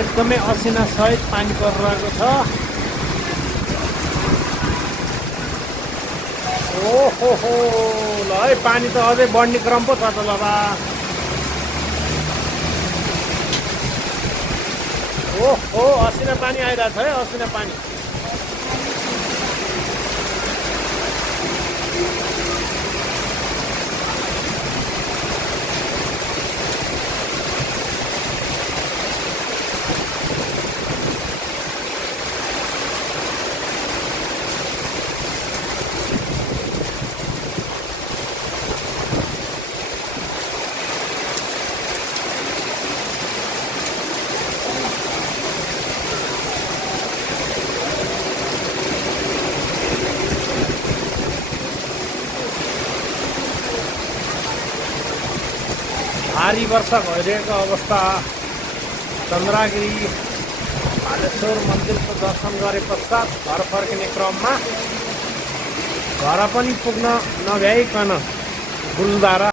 एकदमै असिना सहित पानी परिरहेको छ। ओहो हो ल है, पानी त अझै बढ्ने क्रम पो छ त ल बा। ओहो असिना पानी आइरहेछ है, असिना पानी। भारी वर्षा भइरहेको अवस्था। चन्द्रगिरी भालेश्वर मन्दिरको दर्शन गरे पश्चात घर फर्किने क्रममा घर पनि पुग्न नभ्याइकन गुरुद्वारा